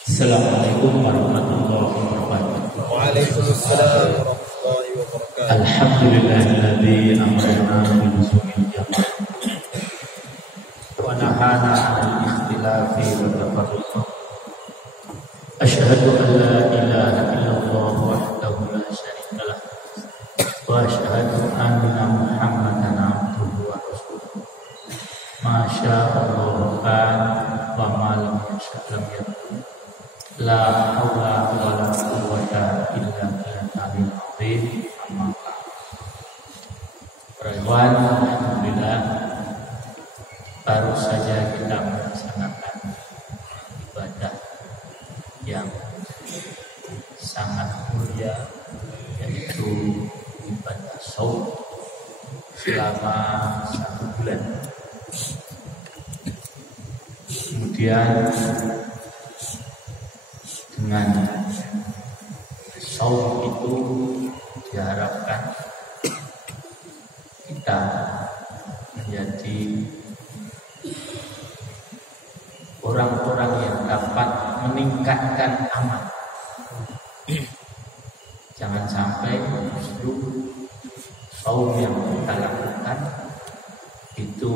Assalamualaikum warahmatullahi wabarakatuh. Waalaikumsalam warahmatullahi wabarakatuh. Alhamdulillahilladzi amarna binuzulil jannah wa nahana 'anil ikhtilafi wa tafarruq. Asyhadu an la ilaha illallah wahdahu la syarika lah wa asyhadu anna Muhammadan 'abduhu wa rasuluh. Masya Allah kan wa ma lam yasha lam yakun. La haula wala quwwata illa billahil azim. Amma ba'd. Perempuan, alhamdulillah baru saja kita melaksanakan ibadah yang sangat mulia, yaitu ibadah shaum selama 1 bulan. Kemudian dengan shaum itu diharapkan kita menjadi orang-orang yang dapat meningkatkan amal. Jangan sampai justru shaum yang kita lakukan itu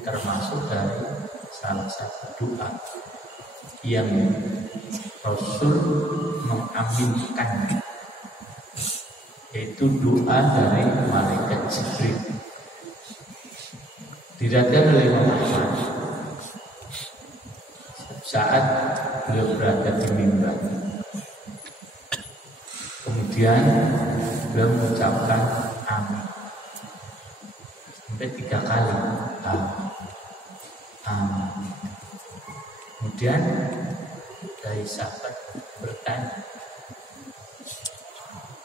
termasuk dari salah satu doa yang Rasul mengaminkan, yaitu doa dari malaikat Jibril. Diriwayatkan oleh Imam Ahmad saat beliau berada di mimbar, kemudian beliau mengucapkan amin sampai 3 kali. Amin. Kemudian dari sahabat bertanya,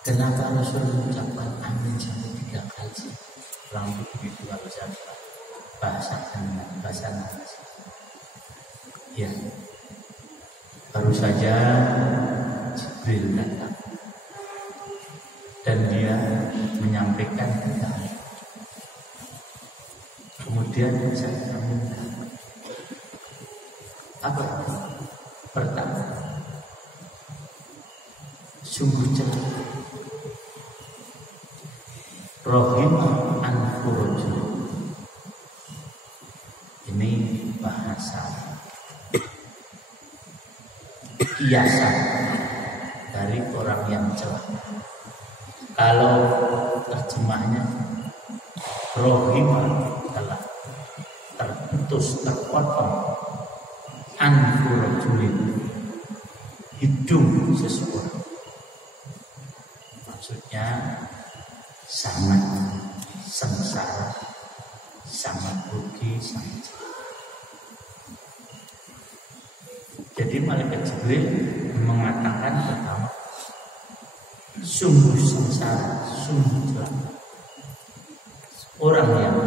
kenapa Rasul mengucapkan amin sampai 3 kali? Kurang begitu kalau saya bahasa nafas. Ya, baru saja Jibril datang dan dia menyampaikan kita. Kemudian saya minta apa? Pertama, sungguh celaka rohimah an-furujul. Ini bahasa kiasan dari orang yang celaka. Kalau terjemahnya rohimah telah terputus, terpotong, an-furujulin, hidung seseorang. Maksudnya sangat sengsara, sangat rugi, sangat celaka. Jadi malaikat Jibril mengatakan pertama, sungguh sengsara, sungguh celaka orang yang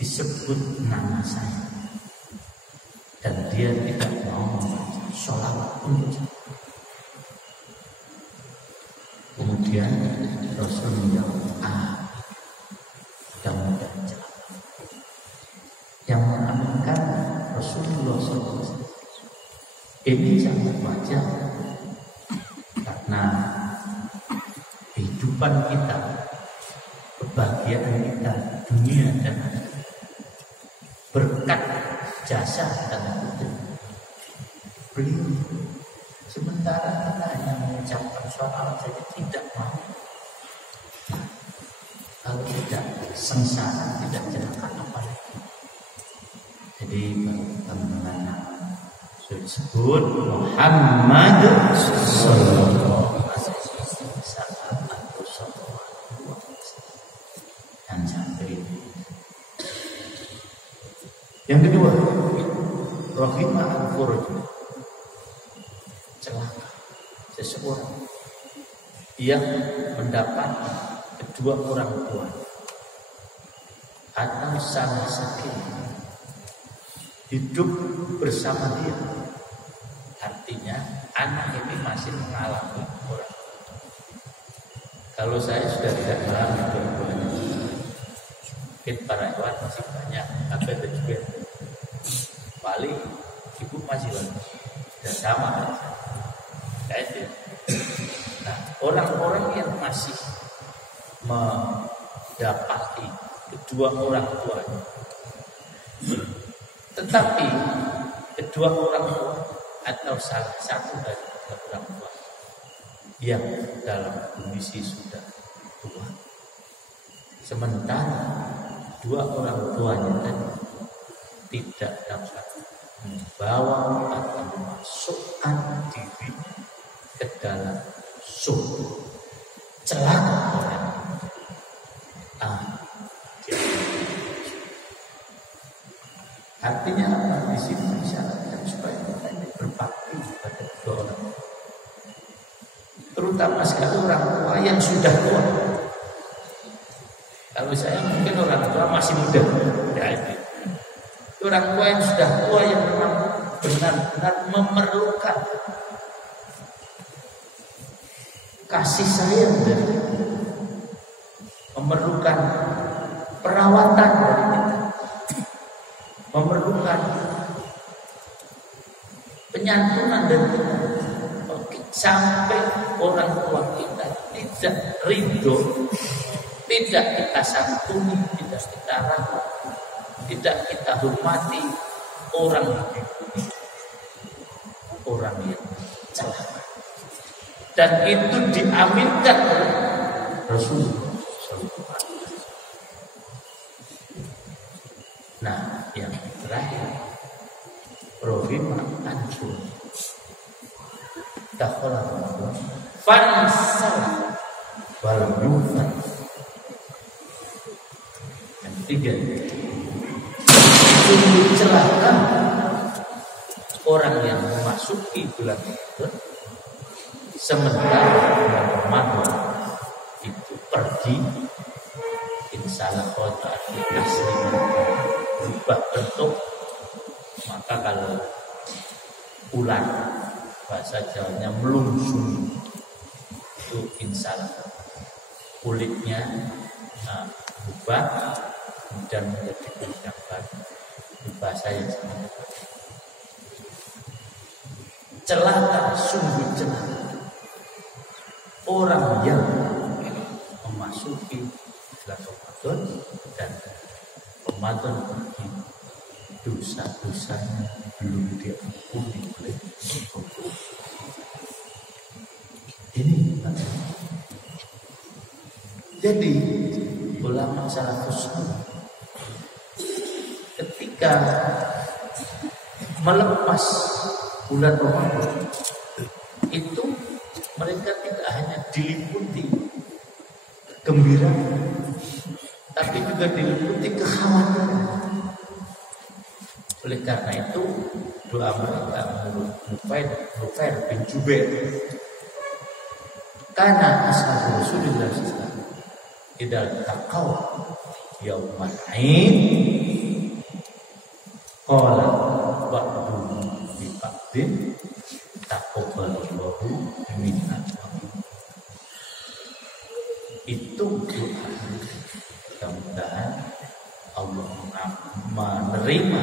disebut nama saya dan dia tidak mau membaca sholawat untuk. Kemudian Rasul menjawab, mudah-mudahan celaka. Yang mengaminkan Rasulullah SAW. Ini sangat wajar karena kehidupan kita, kebahagiaan kita dunia dan akhirat berkat jasa dan putri beliau. Sementara kita hanya mengucapkan sholawat saja tidak mau. Kalau tidak sengsara, tidak celaka apa lagi. Jadi teman-teman disebut Muhammad sallallahu alaihi wasallam atau sallallahu alaihi wasallam. Dan sampai yang kedua, rohimah al-furujul, celaka seseorang yang mendapat kedua orang tua atau salah sakit hidup bersama dia. Artinya anak ini masih mengalami orang. Kalau saya sudah tidak mengalami dua-duanya, mungkin para hewan masih banyak, tapi ada juga paling ibu masih sudah sama kan? Itu. Nah, orang-orang yang masih mendapati kedua orang tuanya, tetapi kedua orang tua atau salah satu dari kedua orang tua yang dalam kondisi sudah tua, sementara dua orang tuanya tadi tidak dapat membawa atau memasukkan diri ke dalam sumur, celaka orang. Artinya apa? Di sini disyaratkan supaya kita ini berbakti kepada kedua orang, terutama sekali orang tua yang sudah tua. Kalau saya mungkin orang tua masih muda, ya itu. Orang tua yang sudah tua yang memang benar-benar memerlukan kasih sayang dari kita, memerlukan perawatan dari kita, memerlukan penyantunan dari kita. Sampai orang tua kita tidak ridho, tidak kita santuni, tidak kita rawat, tidak kita hormati orang yang celaka. Dan itu diaminkan oleh Rasulullah. Nah, yang terakhir, Rohimah Anjur Takholah Fansalah Walam Yufan. Yang ketiga, sungguh celaka orang yang memasuki bulan Ramadan sementara bulan Ramadan itu pergi, insalah kota asli berubah bentuk. Maka kalau ular bahasa Jawanya melungsung, itu insalah kulitnya berubah dan menjadi kulit yang baru. Bahasa yang sama. Celaka, sungguh celaka orang yang memasuki bulan Ramadan dan Ramadan pergi, dosa-dosanya belum diampuni oleh Allah. Ini jadi ulama salafus ketika melepas bulan Ramadan itu mereka tidak hanya diliputi kegembiraan, tapi juga diliputi kekhawatiran. Oleh karena itu doa mereka menurut Nufair bin Jubair, karena ashabu Rasulullah SAW idza taqaw yaumal aid qala ba'du bi ba'din taqabbalallahu minna. Itu doa. Mudah-mudahan Allah menerima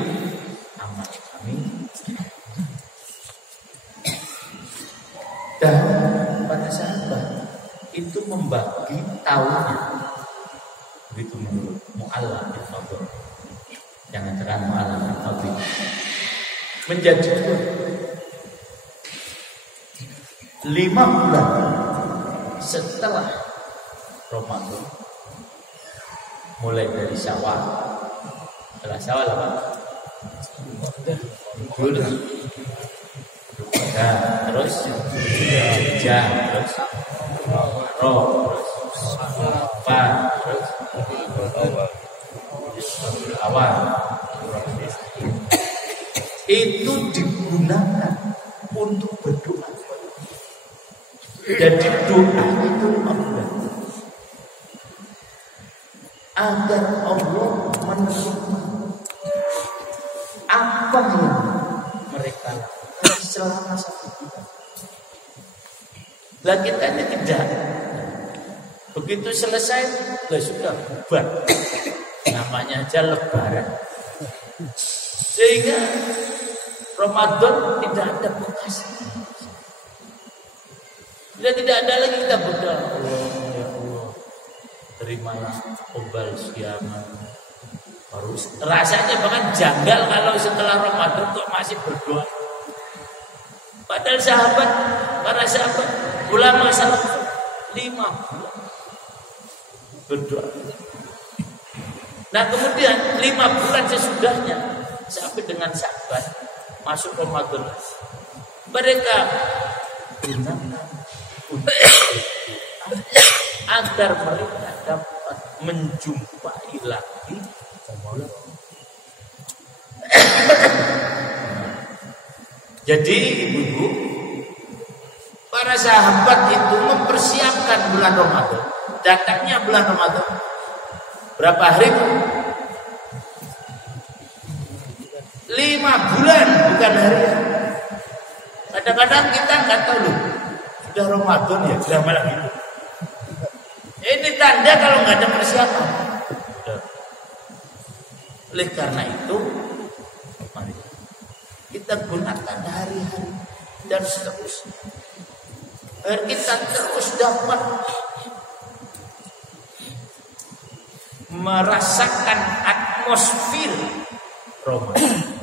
amal kami. Dan para sahabat itu membagi tahunnya, begitu menurut Mu'alla bin Fadl, yang terang Mu'alla bin Fadl, menjadi 5 bulan setelah Ramadan, mulai dari Syawal. Setelah Syawal apa? Terus Hijjah, terus Muharram, terus Safar, terus Awal. Itu digunakan untuk berdoa. Jadi doa itu 5 bulan agar Allah menerima apa yang mereka lakukan selama 1 bulan. Lah kita ini tidak. Begitu selesai, lah sudah bubar. Namanya aja lebaran. Sehingga Ramadan tidak ada bekas. Sudah tidak ada lagi kita berdoa, ya Allah, terimalah kembali siaman. Baru rasanya bahkan janggal kalau setelah Ramadan kok masih berdoa. Padahal para sahabat, ulama salaf 5 bulan berdoa. Nah kemudian 5 bulan sesudahnya sampai dengan Sya'ban masuk Ramadan, mereka gunakan agar mereka dapat menjumpai lagi Allah. Jadi ibu-ibu, para sahabat itu mempersiapkan bulan Ramadan. Datangnya bulan Ramadan berapa hari? 5 bulan, bukan harian. Kadang-kadang kita nggak tahu loh, sudah Ramadan ya, sudah malam itu. Ini tanda kalau nggak ada persiapan. Oleh karena itu, mari kita gunakan hari-hari dan seterusnya, agar kita terus dapat merasakan atmosfer Ramadan,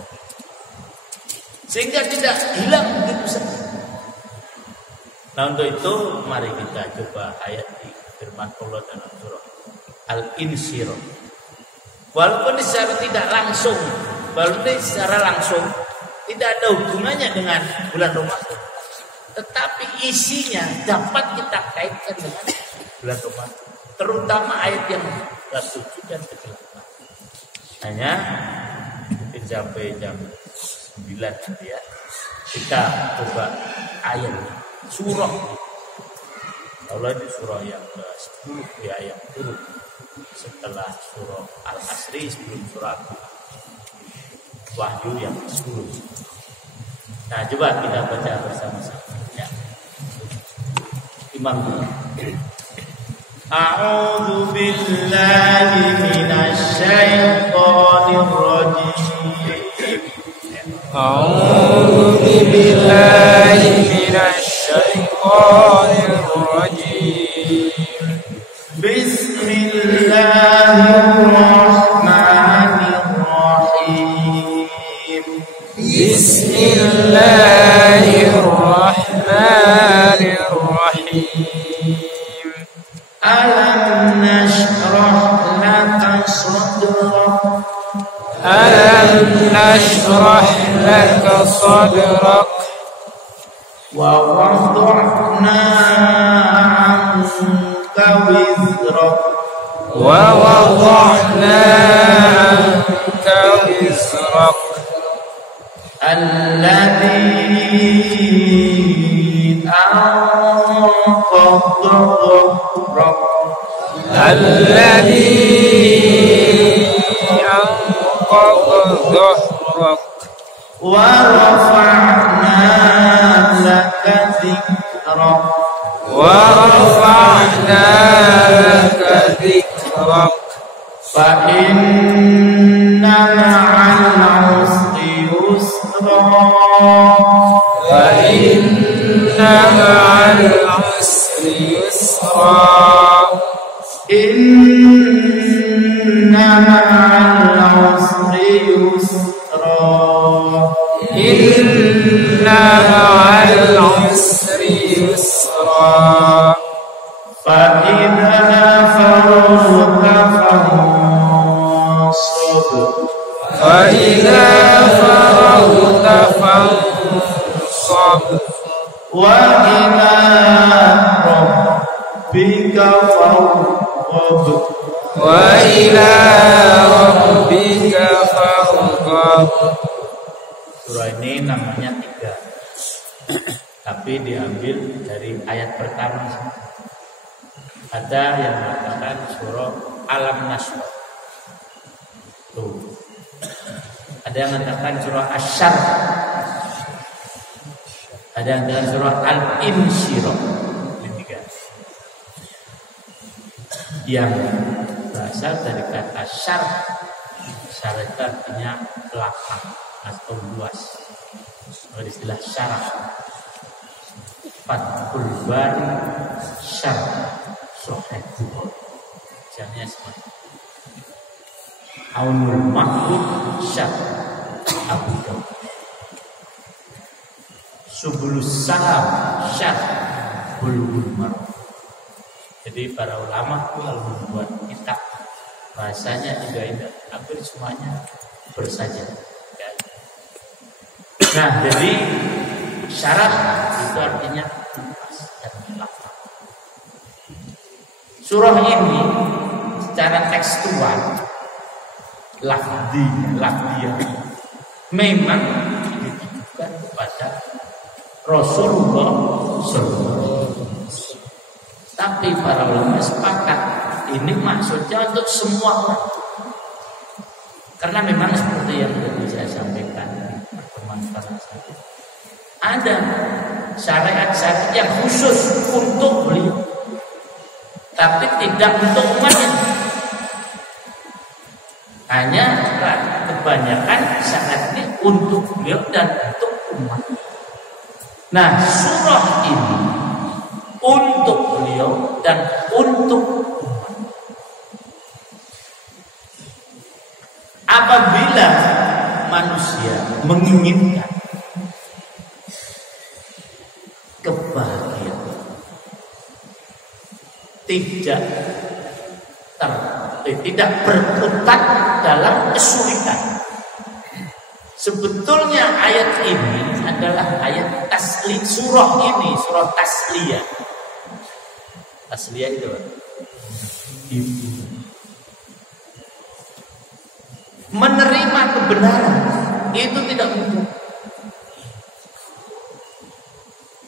sehingga tidak hilang begitu saja. Nah untuk itu mari kita coba ayat di firman Allah dalam surah Al-Insyirah. Walaupun secara tidak langsung, walaupun secara langsung tidak ada hubungannya dengan bulan Ramadan, tetapi isinya dapat kita kaitkan dengan bulan Ramadan, terutama ayat yang ke-7 dan ke-8. Hanya mungkin sampai jam 9 nanti ya, kita coba ayat surah. Allah di surah yang ke-10 ya, yang turun setelah surah Al-Asri, sebelum surah Wahyu yang ke-10. Nah coba kita baca bersama-sama ya. Imam A'udzu billahi minasy syaithanir rajim. A'udzu billahi minasy syaithanir rajim. Bismillahirrahmanirrahim. Bismillahirrahmanirrahim. Alam nashrah laka sadrak. Alam nashrah laka sadrak. Wa wada'na 'anka wizrak. Wa wada'na 'anka wizrak. Alladhi anqadha dhahrak. Alladhi anqadha dhahrak. Wa rafa'na laka dhikrak. Wa rafa'na laka dhikrak. Fa inna ma'al 'usri yusra. Fa inna ma'al 'usri yusra. Inna ma'al 'usri yusra. Inna ma'al 'usri yusra. Fa idza faragta fansab. Fa idza faragta fansab. Wa ila rabbika farghab. Wa ila rabbika farghab. Surah ini namanya 3, tapi diambil dari ayat pertama. Ada yang mengatakan surah Alam Nashrah. Tuh. Ada yang mengatakan surah Asy-Syarh. Ada yang mengatakan surah Al-Insyirah. Ini 3. Yang berasal dari kata syarh. Syarh itu artinya lapang atau luas. istilah syarah. Fathul Bari syarah Sahih Bukhari. Misalnya seperti Aunul Ma'bud syarah Abu Dawud. Subulus Salam syarah Bulughul Maram. Jadi para ulama kalau membuat kitab bahasanya juga indah, hampir semuanya bersaja. Ya. Nah, jadi syarat itu artinya luas dan lapang. Surah ini secara tekstual, lafdiyah memang ditujukan kepada Rasulullah SAW. Tapi para ulama sepakat ini maksudnya untuk semua orang. Karena memang seperti yang tadi saya sampaikan di pertemuan pada saat itu, ada syariat-syariat yang khusus untuk beliau, tapi tidak untuk umatnya. Hanya kebanyakan syariat ini untuk beliau dan untuk umat. Nah, surah ini untuk beliau dan untuk umat. Apabila manusia menginginkan kebahagiaan, tidak berkutat dalam kesulitan. Sebetulnya ayat ini adalah ayat tasli, surah ini surah tasliyah. Tasliyah itu ibu menerima kebenaran itu tidak mudah.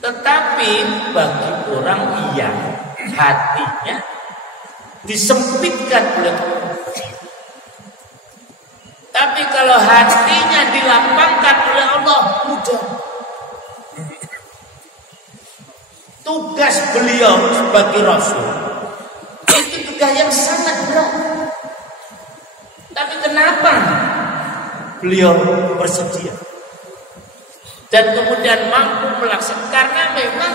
Tetapi bagi orang yang hatinya disempitkan oleh Allah, tapi kalau hatinya dilapangkan oleh Allah, mudah. Tugas beliau sebagai Rasul itu tugas yang sangat berat. Tapi kenapa beliau bersedia dan kemudian mampu melaksanakan? Karena memang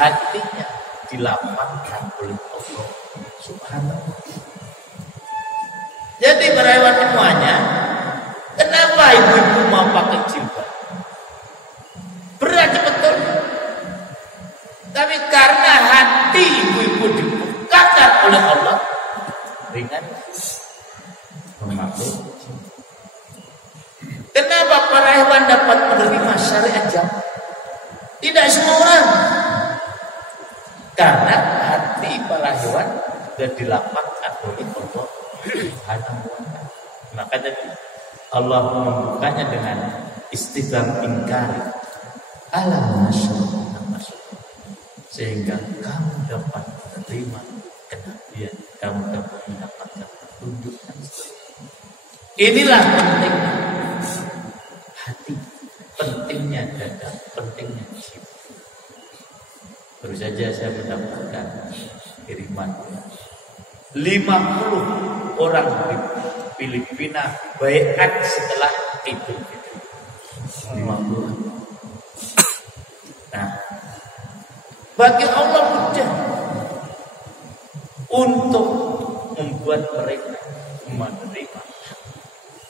hatinya dilapangkan oleh Allah Subhanahu. Jadi para hewan semuanya, kenapa ibu-ibu mau pakai jilbab? Berat betul. Tapi karena hati ibu-ibu dibukakan oleh Allah, ringan memakai. Kenapa para hewan dapat menerima syariat jamaah? Tidak semua orang. Karena hati para hewan sudah dilapangkan oleh Allah Subhanahu wa ta'ala. Maka tadi Allah membukanya dengan istifham ingkari. Alam nasyurah, sehingga kamu dapat menerima kenabian, kamu dapat mendapatkan petunjuk. Inilah pentingnya hati, pentingnya dada, pentingnya jiwa. Baru saja saya mendapatkan kiriman 50 orang di Filipina baiat setelah Idul Fitri. 50. Nah, bagi Allah mudah untuk membuat mereka menerima,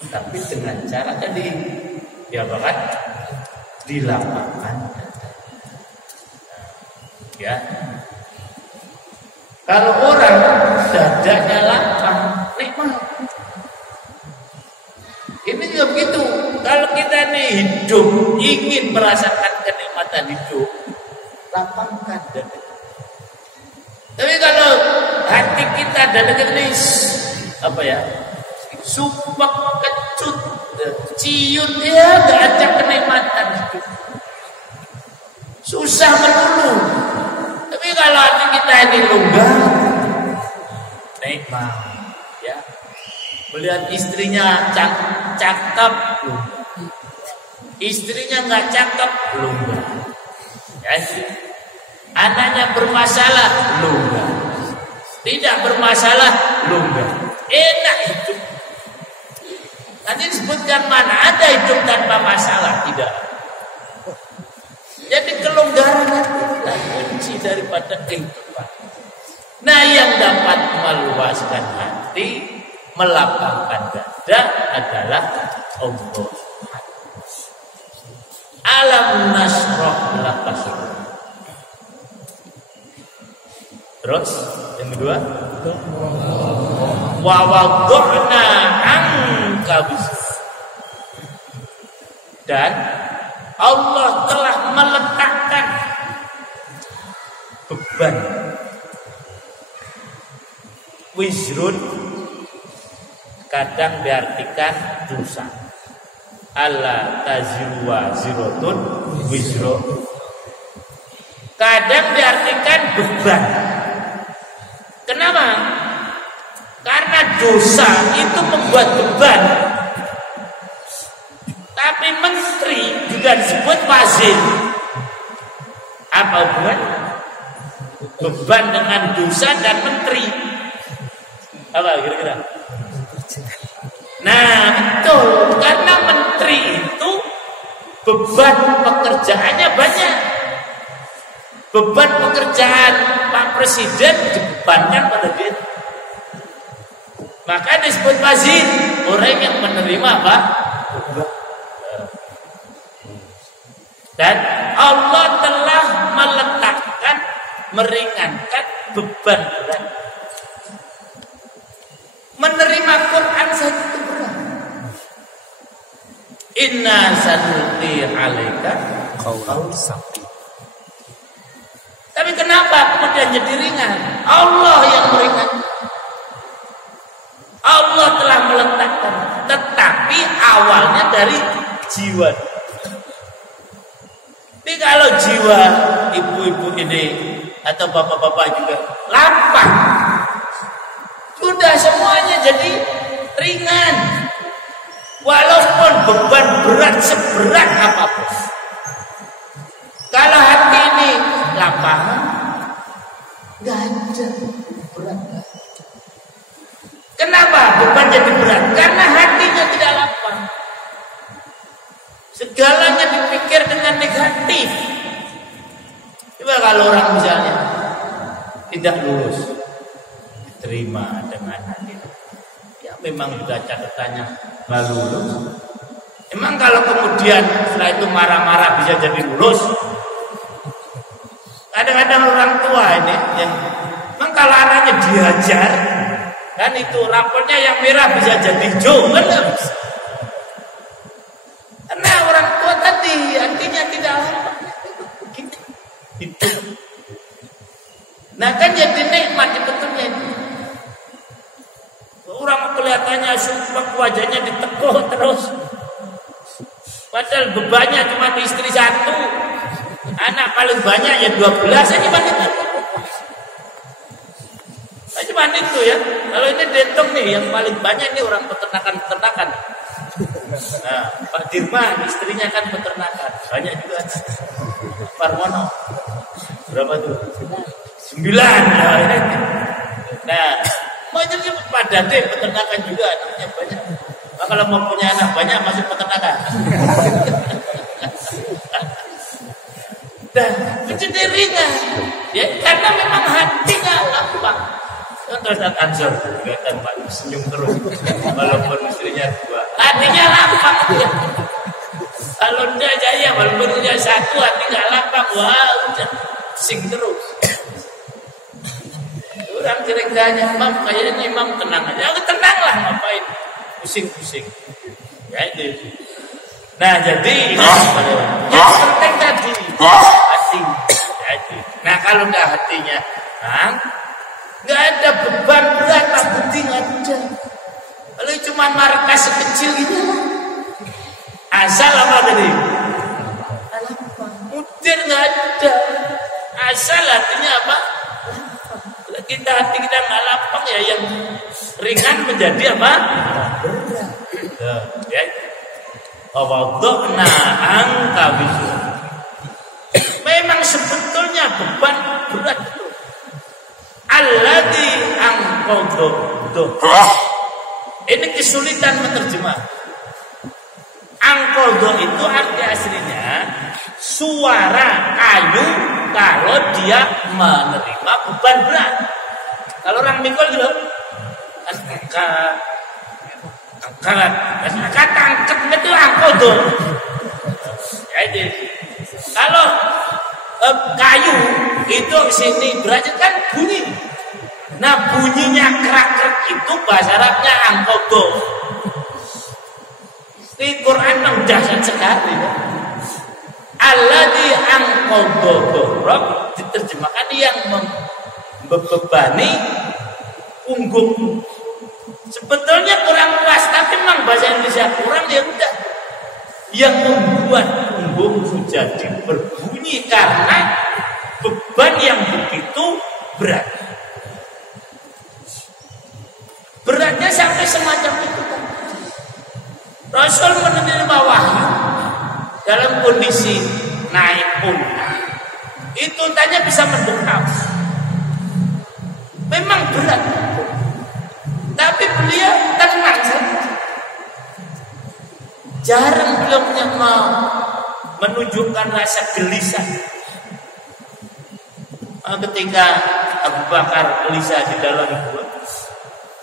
tapi dengan cara tadi dia bahkan dilapangkan dada. Ya, kalau orang dadanya lapang, nikmat. Ini juga begitu. Kalau kita nih hidup ingin merasakan kenikmatan hidup, lapangkan dada. Tapi kalau hati kita dada kita ini apa ya, sumpah kecut, ciut, ya gak ada kenikmatan hidup. Susah melulu. Tapi kalau hati kita ini longgar, nikmat, ya. Melihat istrinya cakep, istrinya nggak cakep, longgar. Ya. Anaknya bermasalah, longgar. Tidak bermasalah, longgar. Enak hidup. Nanti disebutkan mana ada hidup tanpa masalah, tidak. daripada kehidupan. Nah, yang dapat meluaskan hati, melapangkan dada adalah Allah. Alam nasroh laka sadrak. Terus yang kedua, wa wada'na anka wizrak. Dan Allah telah meletakkan beban. Wizrun kadang diartikan dosa. Alla taziru waziratun wizra. Kadang diartikan beban. Kenapa? Karena dosa itu membuat beban. Tapi menteri juga disebut wazir. Apa hubungan? Beban dengan dosa dan menteri. Apa kira-kira? Nah, betul. Karena menteri itu beban pekerjaannya banyak. Beban pekerjaan Pak Presiden dibebankan pada dia. Maka disebut wazir, orang yang menerima apa? Dan Allah telah meletakkan, meringankan beban berat. Menerima Quran saja itu berat. Inna sanulqi 'alaika qaulan tsaqila. Tapi kenapa kemudian jadi ringan? Allah yang meringankan. Allah telah meletakkan, tetapi awalnya dari jiwa. Tapi kalau jiwa ibu-ibu ini atau bapak-bapak juga lapang, sudah semuanya jadi ringan. Walaupun beban berat seberat apapun. Kalau hati ini lapang, nggak ada berat. Kenapa beban jadi berat? Karena hatinya tidak lapang. Segalanya dipikir dengan negatif. Coba kalau orang misalnya tidak lulus, diterima dengan hati. Ya memang sudah catatannya nggak lulus. Emang kalau kemudian setelah itu marah-marah bisa jadi lulus? Kadang-kadang orang tua ini yang memang kalau anaknya diajar, kan itu rapotnya yang merah bisa jadi hijau, kan nggak bisa. Karena orang tua tadi artinya tidak lapang. Itu. Nah kan jadi nikmat sebetulnya itu. Orang kelihatannya sumpah wajahnya ditekuk terus. Padahal bebannya cuma istri satu, anak paling banyak ya 12 aja wanita. Cuma itu ya. Kalau ini dihitung nih yang paling banyak ini orang peternakan. Nah, Pak Dirman istrinya kan peternakan, banyak juga. Parmono berapa tuh? 9. Nah, mau jadi Pak Dade peternakan juga, anaknya banyak. Nah, kalau mau punya anak banyak masuk peternakan. Nah, itu ringan. Ya, karena memang hatinya lapang. Contoh Ustaz Ansor, kelihatan Pak senyum terus, walaupun istrinya 2. Hatinya lapang dia. Kalau dia jaya, walaupun dia 1, hati nggak lapang, wah udah sing terus. Orang sering tanya, Mam, kayaknya Imam tenang aja. Ya, tenanglah, ngapain pusing-pusing. Ya itu. Nah jadi yang penting tadi hati. Jadi, nah kalau nggak hatinya, nggak ada beban berat, penting aja. Kalau cuma markas sekecil gitu, asal apa tadi? Mudir nggak ada. Asal artinya apa? Kita hati kita nggak lapang ya, yang ringan menjadi apa? Berat. Ya. Wada'na anka wizrak. Memang sebetulnya beban berat itu. Alladzi anqadha. Ini kesulitan menerjemah. Anqadha itu arti aslinya suara kayu kalau dia menerima beban berat. Kalau orang mikul gitu, angkat itu angkot tuh. Jadi kalau kayu itu sini derajat kan bunyi. Nah bunyinya kerak-kerak itu bahasa Arabnya angkodo. Di Quran memang dahsyat sekali. Alladzi angkodo dorok diterjemahkan yang membebani punggung. Sebetulnya kurang pas, tapi memang bahasa Indonesia kurang ya udah. Yang membuat punggung jadi berbunyi karena beban yang begitu berat. Beratnya sampai semacam itu kan. Rasul menerima wahyu dalam kondisi naik unta. Itu untanya bisa mendekam. Memang berat. Tapi beliau tenang saja. Jarang beliau mau menunjukkan rasa gelisah. Ketika Abu Bakar gelisah di dalam gua,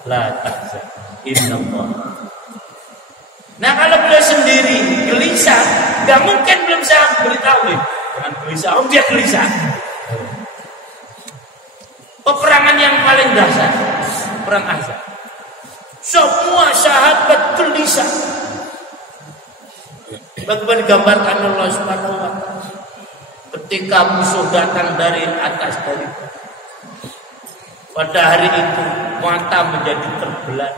la tahzan innallah. Nah kalau beliau sendiri gelisah, nggak mungkin belum bisa beritahu dengan gelisah. Oh dia gelisah. Peperangan yang paling dahsyat, perang Ahzab. Semua sahabat gelisah. Bagaimana digambarkan Allah Subhanahu wa taala ketika musuh datang dari atas dari pada hari itu mata menjadi terbelah,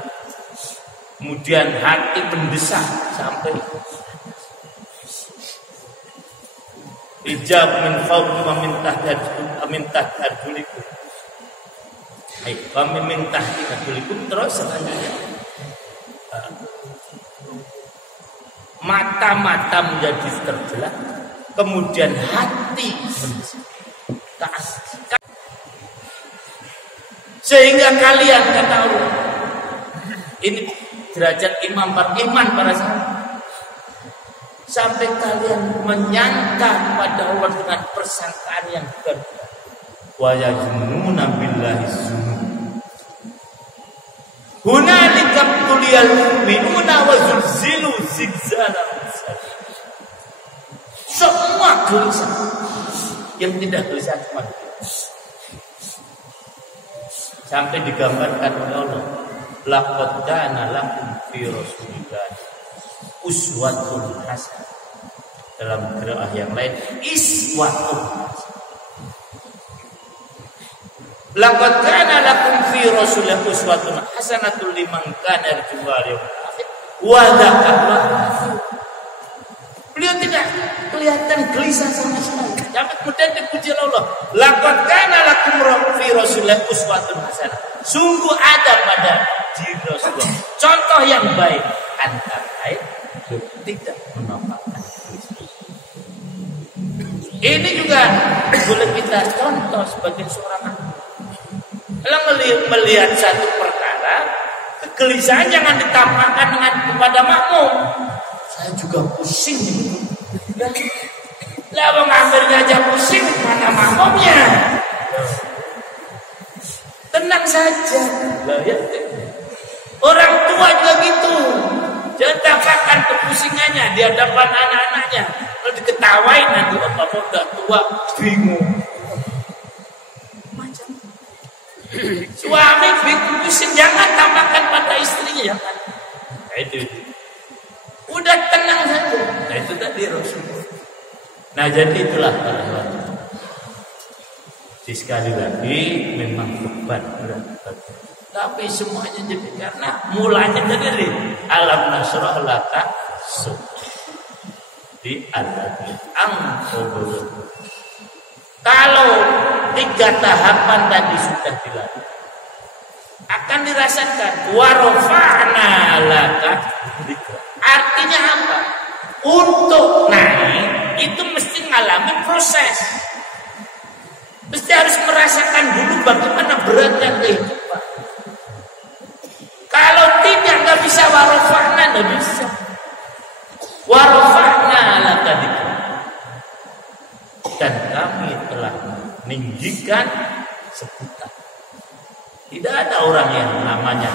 kemudian hati mendesak sampai ijab min fawqi wa min tahti arjulikum. Kami minta arjulikum terus selanjutnya mata-mata menjadi terbelah, kemudian hati mendesak. Sehingga kalian kata Allah, ini derajat iman para sahabat, sampai kalian menyangka pada Allah dengan persangkaan yang berbeda. Wa yajununa billahi dzunun. Hunalika tuliyal mu'minuna wa zulzilu zilzalan. Semua gelisah. Yang tidak gelisah cuma sampai digambarkan oleh Allah, laqad kana lakum fi rasulillah uswatun hasanah. Dalam qiraah yang lain iswatun hasanah. Laqad kana lakum fi rasulillah uswatun hasanatun liman kana yarjullaha wal yawmal akhir wa dzakarallaha. Beliau tidak kelihatan gelisah sama sekali. Sampai kemudian dipuji Allah. Laqad kana lakum fi rasulillah uswatun hasanah. Sungguh ada pada diri Rasulullah contoh yang baik antara lain tidak menampakkan gelisah. Ini juga boleh kita contoh sebagai seorang anak. Kalau melihat satu perkara, kegelisahan jangan ditampakkan dengan kepada makmum. Saya juga pusing. Lah bang hampirnya aja pusing, mana makmumnya? Tenang saja. Lah ya. Orang tua juga gitu. Jangan tampakkan kepusingannya di hadapan anak-anaknya. Kalau diketawain nanti bapak udah tua bingung. Macam suami pusing jangan tampakkan pada istrinya jangan. Nah, itu. Udah tenang saja. Nah itu tadi Rasulullah. Nah jadi itulah sekali lagi memang beban berat. Tapi semuanya jadi karena mulanya dari alam nasrah laka di alladzi angqadha. Kalau 3 tahapan tadi sudah dilalui, akan dirasakan warofa'na laka dzikra. Artinya apa? Untuk naik itu mesti ngalami proses. Mesti harus merasakan dulu bagaimana beratnya kehidupan. Kalau tidak nggak bisa warofa'na, nggak bisa. Warofa'na laka dzikra. Dan kami telah meninggikan sebutan. Tidak ada orang yang namanya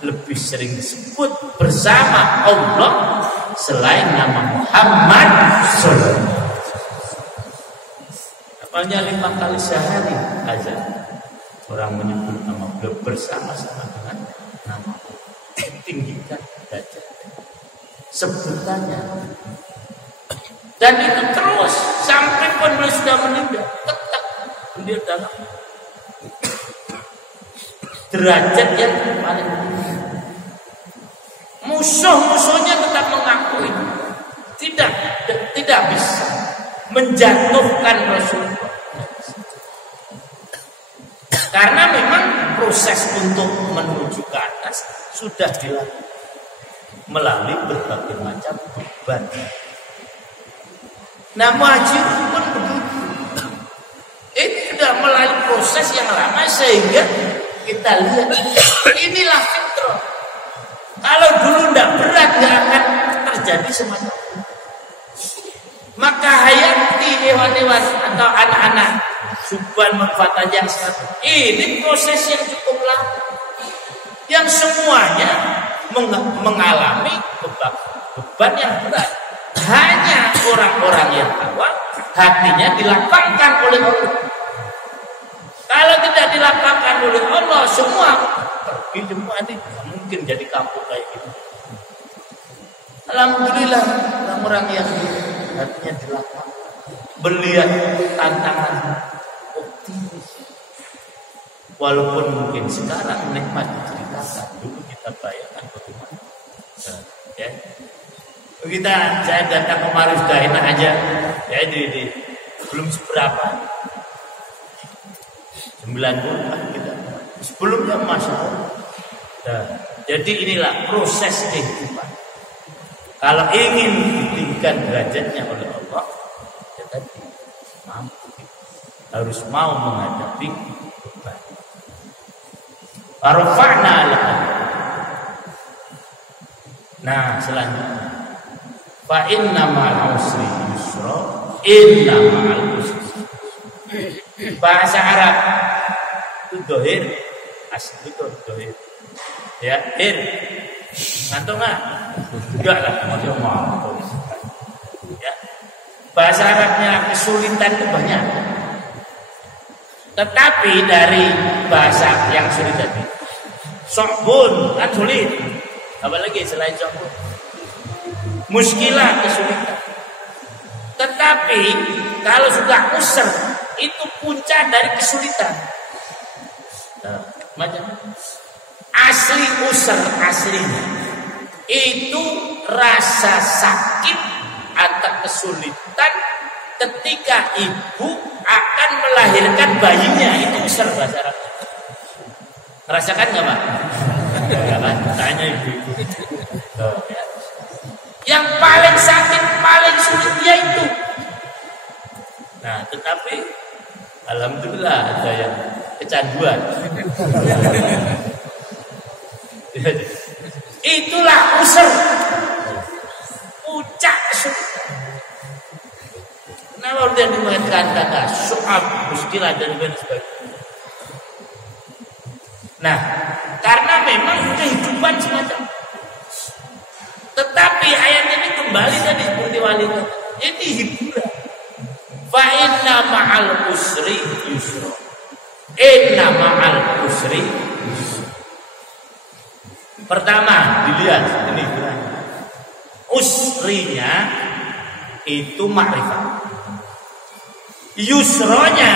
lebih sering disebut bersama Allah selain nama Muhammad sallallahu. Apalnya 5 kali sehari aja orang menyebut nama beliau bersama-sama dengan nama. Tinggikan derajat sebutannya. Dan itu terus sampai pun beliau sudah meninggal, tetap beliau dalam derajat yang paling tinggi. Musuh-musuhnya tetap mengakui tidak bisa menjatuhkan Rasulullah. Karena memang proses untuk menuju ke atas sudah dilakukan melalui berbagai macam beban. Nah, muhajirun pun begitu. Ini sudah melalui proses yang lama sehingga kita lihat inilah fitrah. Kalau dulu tidak berat nggak akan terjadi semacam itu. Maka hayati hewan-hewan atau anak-anak subhan manfaat yang satu. Ini proses yang cukup lama, yang semuanya mengalami beban yang berat. Hanya orang-orang yang awam hatinya dilapangkan oleh Allah. Kalau tidak dilapangkan oleh Allah, semua pergi semua, ini mungkin jadi kampung kayak gitu. Alhamdulillah orang-orang yang hatinya dilapangkan melihat tantangan optimis. Walaupun mungkin sekarang nikmat diceritakan, dulu kita bayangkan bagaimana. Ya. Saya datang kemarin sudah enak aja. Ya ini belum seberapa. 90 kita. Sebelumnya masalah. Nah, jadi inilah proses kehidupan. Kalau ingin ditinggikan derajatnya oleh Allah, ya tadi mampu, harus mau menghadapi beban. Arfa'na lakum. Nah, selanjutnya, fa inna ma'al usri yusra, inna ma'al usri. Bahasa Arab itu dohir, asli itu dohir. Ya, hir. Ngantuk nggak? Enggak lah, maksudnya mau. Ya. Bahasa Arabnya kesulitan itu banyak. Tetapi dari bahasa yang sulit tadi, sokbun kan sulit. Apalagi selain sokbun, muskilah kesulitan. Tetapi kalau sudah usr itu puncak dari kesulitan. Nah, macam asli usr aslinya itu rasa sakit atau kesulitan ketika ibu akan melahirkan bayinya, itu usr bahasa Arab. Rasakan nggak Pak? Ya kan? Tanya ibu-ibu. Ya. Yang paling sakit, paling sulit dia itu. Nah, tetapi alhamdulillah ada yang kecanduan. Itulah usr, puncak kesulitan. Kenapa udah dimainkan kata soal muskilah dan sebagainya. Nah, karena memang kehidupan semacam. Tetapi ayat ini kembali tadi seperti wali ini hiburan. Fa inna ma'al usri yusra. Inna ma'al usri yusra. Pertama dilihat ini usrinya itu ma'rifat, yusronya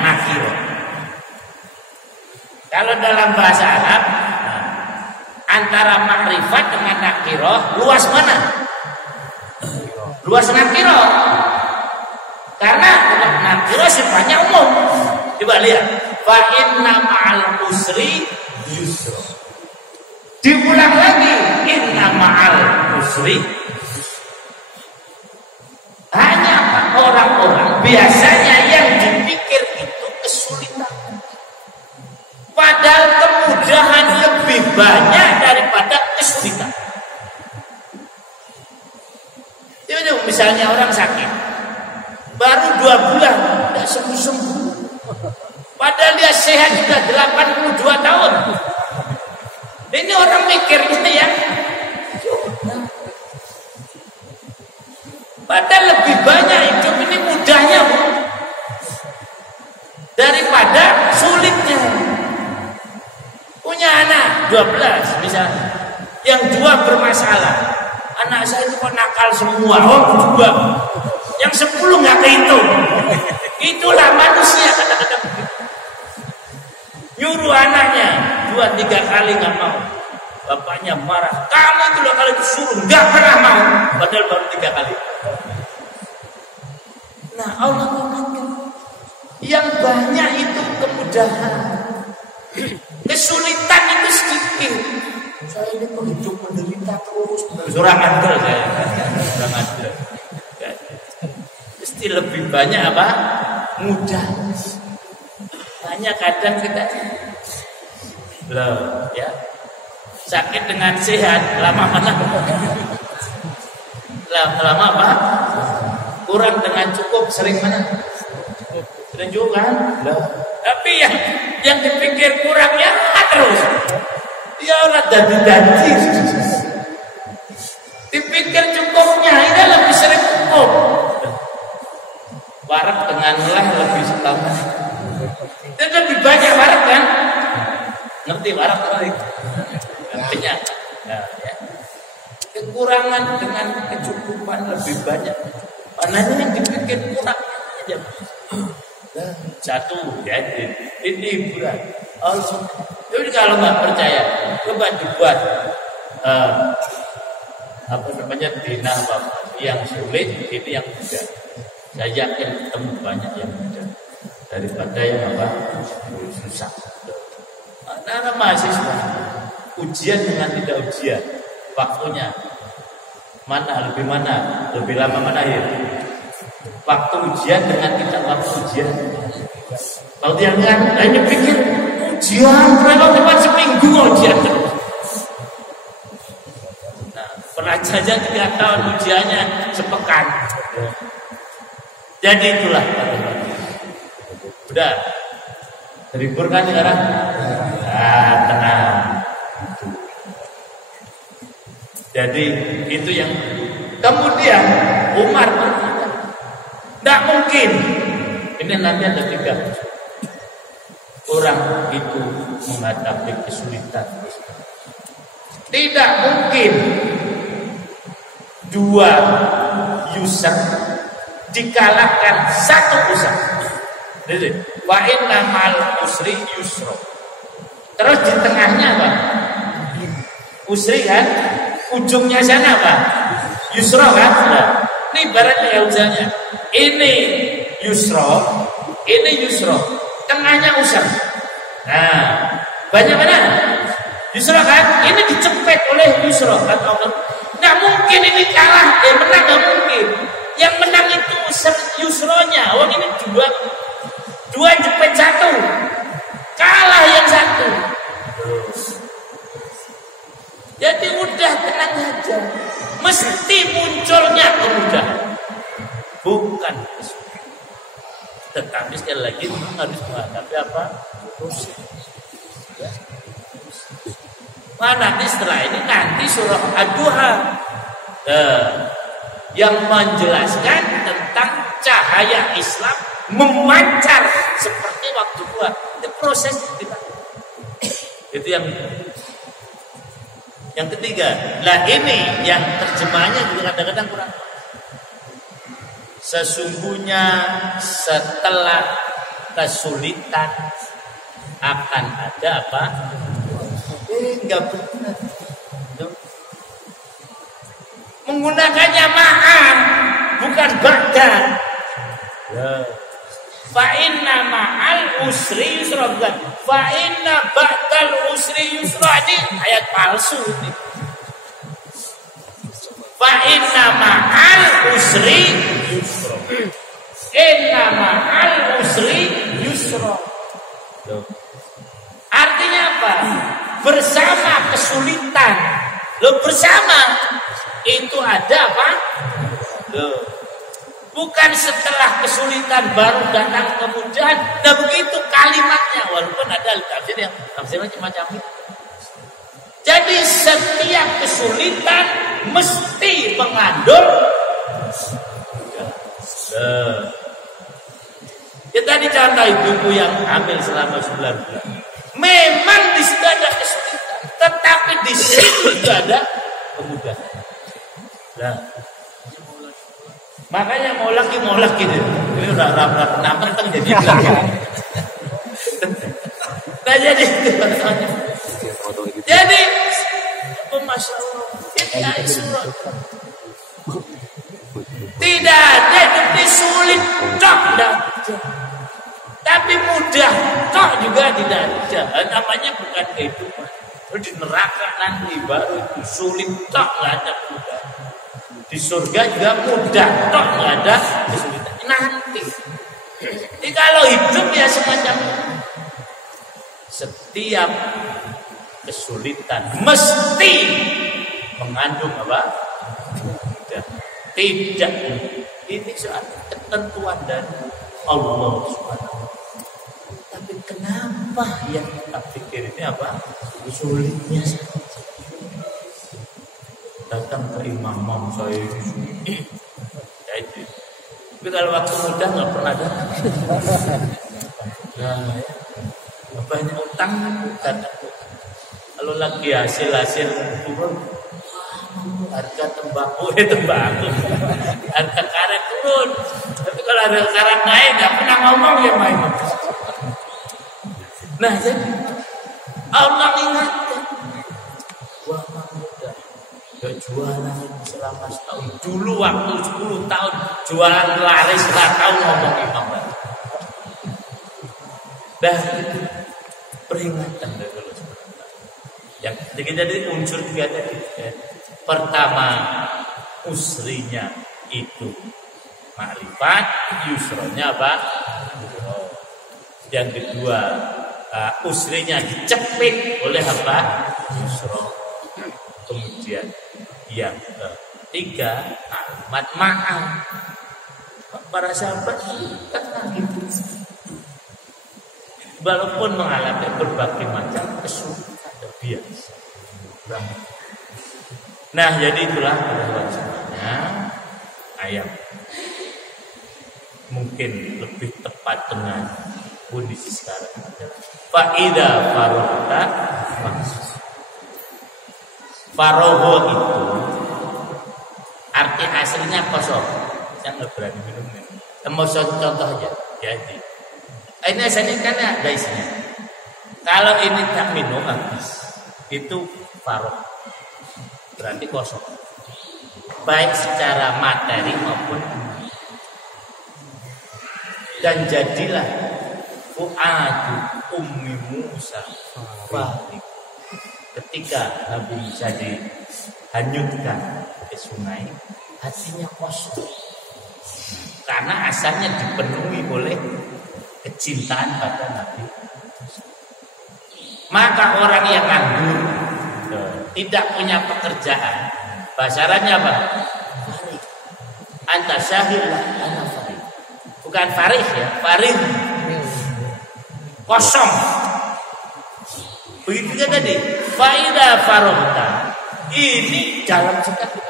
nakirah. Kalau dalam bahasa Arab antara ma'rifat dengan nakirah luas mana? Luas nakirah. Karena nakirah sifatnya umum. Coba lihat, fa inna ma'al usri yusra. Diulang lagi, inna ma'al usri. Hanya orang-orang biasanya yang dipikir itu kesulitan. Padahal kemudahan lebih banyak daripada kesulitan. Misalnya orang sakit, baru 2 bulan tidak sembuh-sembuh. Padahal dia sehat sudah 82 tahun. Ini orang mikirnya ya. Padahal lebih banyak hidup ini mudahnya, Bu, daripada sulitnya. Punya anak 12 misalnya, yang 2 bermasalah. Anak saya itu kok nakal semua, dua. Yang 10 nggak kehitung. Itulah manusia kadang-kadang. Nyuruh anaknya 2-3 kali nggak mau, bapaknya marah. Kamu itu loh kalau disuruh nggak pernah mau, padahal baru 3 kali. Nah, Allah mengatakan yang banyak itu kemudahan, kesulitan itu sedikit. Saya ini hidup menderita terus. Surah Adil saya. Surah Adil. Mesti lebih banyak apa? Mudah. Banyak kadang kita belum ya. Sakit dengan sehat lama mana? Lama apa? Kurang dengan cukup sering mana? Sering juga kan? Tapi yang dipikir kurangnya terus. Ya orang dadi. Dipikir cukupnya, ini lebih sering cukup. Warak dengan leh lebih setambah. Itu lebih banyak warak kan? Ngerti warak kali? Artinya, ya. Kekurangan dengan kecukupan lebih banyak. Karena yang dipikir kurang aja. Satu, ya, ini hiburan. Jadi kalau nggak percaya, coba dibuat dinah yang sulit, ini yang mudah. Saya yakin ketemu banyak yang mudah daripada yang susah. Anak-anak mahasiswa ujian dengan tidak ujian, waktunya lebih lama mana ya? Waktu ujian dengan tidak waktu ujian. Kalau dia hanya pikir ujian, kenapa cuma seminggu ujian terus? Nah, pernah saja 3 tahun ujiannya sepekan. Jadi itulah. Udah terhibur kan sekarang? Nah, tenang. Jadi itu yang kemudian Umar berkata, tidak mungkin. Ini nanti ada 3 orang itu menghadapi kesulitan. Tidak mungkin 2 yusr dikalahkan 1 usr. Jadi, wa inna mal usri yusra. Terus di tengahnya apa? Usri kan? Ujungnya sana apa? Yusra kan? Nah, ini ibaratnya ya ujungnya. Ini yusra, ini yusra. Tengahnya usr. Nah, banyak mana? Yusra kan? Ini dicepet oleh yusra kata Allah. Nggak mungkin ini kalah, menang nggak mungkin. Yang menang itu yusronya. Wong ini 2 cepet 1, kalah yang 1. Jadi udah tenang aja. Mesti munculnya kemudahan, bukan kesulitan. Tetapi sekali lagi harus menghadapi apa? Proses. Ya. Nah, nanti setelah ini nanti surah Ad-Duha yang menjelaskan tentang cahaya Islam memancar seperti waktu duha. Itu proses kita. Itu yang ketiga. Lah ini yang terjemahnya juga kadang-kadang kurang. Sesungguhnya setelah kesulitan akan ada apa? Enggak benar. Menggunakannya ma'an bukan ba'da. Fa inna ma'al usri yusra, bukan fa inna ba'dal usri yusra. Ini ayat palsu ini. Fa inna ma'al usri yusra. Inna ma'al usri yusra. Artinya apa? Bersama kesulitan. Bersama itu ada apa? Bukan setelah kesulitan baru datang kemudahan. Nah begitu kalimatnya, walaupun ada tafsir yang tafsirnya macam-macam. Jadi setiap kesulitan mesti mengandung. Ya tadi contoh ibu yang hamil selama 9 bulan. Memang di situ ada kesulitan, tetapi di situ juga ada kemudahan. Nah, makanya mau lagi ini udah pernah menteng jadi lagi. Nah jadi itu pertanyaan. Jadi Masya Allah, tidak ada yang sulit tok tapi mudah tok juga tidak ada. Namanya bukan kehidupan. Di neraka nanti baru itu sulit tok, nggak ada mudah. Di surga juga mudah tok, nggak ada kesulitan nanti. Jadi kalau hidup ya semacam setiap kesulitan mesti mengandung apa? Tidak. Ini soal ketentuan dari Allah Subhanahu. Tapi kenapa yang kita pikir ini apa? Sulitnya saja. Datang ke imam saya ini. Ya itu. Tapi kalau waktu muda nggak pernah datang. Nah, ya. Banyak utang datang. Kalau lagi hasil turun, harga tembakau, harga karet turun. Tapi kalau harga karet naik, nggak pernah ngomong ya main. Nah, jadi Allah ingatkan, wah muda, gak jualan selama setahun. Dulu waktu 10 tahun jualan laris, nggak tahu ngomong imam. Dah peringatan dari Allah. Yang jadi unsur tiga tadi. Pertama, usrinya itu ma'rifat, yusronya apa? Yang kedua, usrinya dicepit oleh apa? Yusro. Kemudian yang ketiga, maaf. Para sahabat tenang gitu. Walaupun mengalami berbagai macam kesulitan biasa. Nah, jadi itulah sebenarnya ayat. Mungkin lebih tepat dengan kondisi sekarang. Fa'idha farogta maksud. Farogo itu arti aslinya kosong. Saya nggak berani minumnya. Mau contoh aja. Jadi ini asalnya kan ada isinya. Kalau ini tak minum habis, itu farog. Berarti kosong. Baik secara materi maupun. Dan jadilah fu'adu ummi Musa farik. Ketika Nabi Musa dihanyutkan ke sungai, hatinya kosong. Karena asalnya dipenuhi oleh kecintaan pada Nabi. Maka orang yang nganggur, tidak punya pekerjaan, bahasannya apa? Farid. Anta syahid lah, ana farid. Bukan farid ya, farid. Kosong. Begitu kan tadi. Fa'idha farogta. Ini dalam sekali.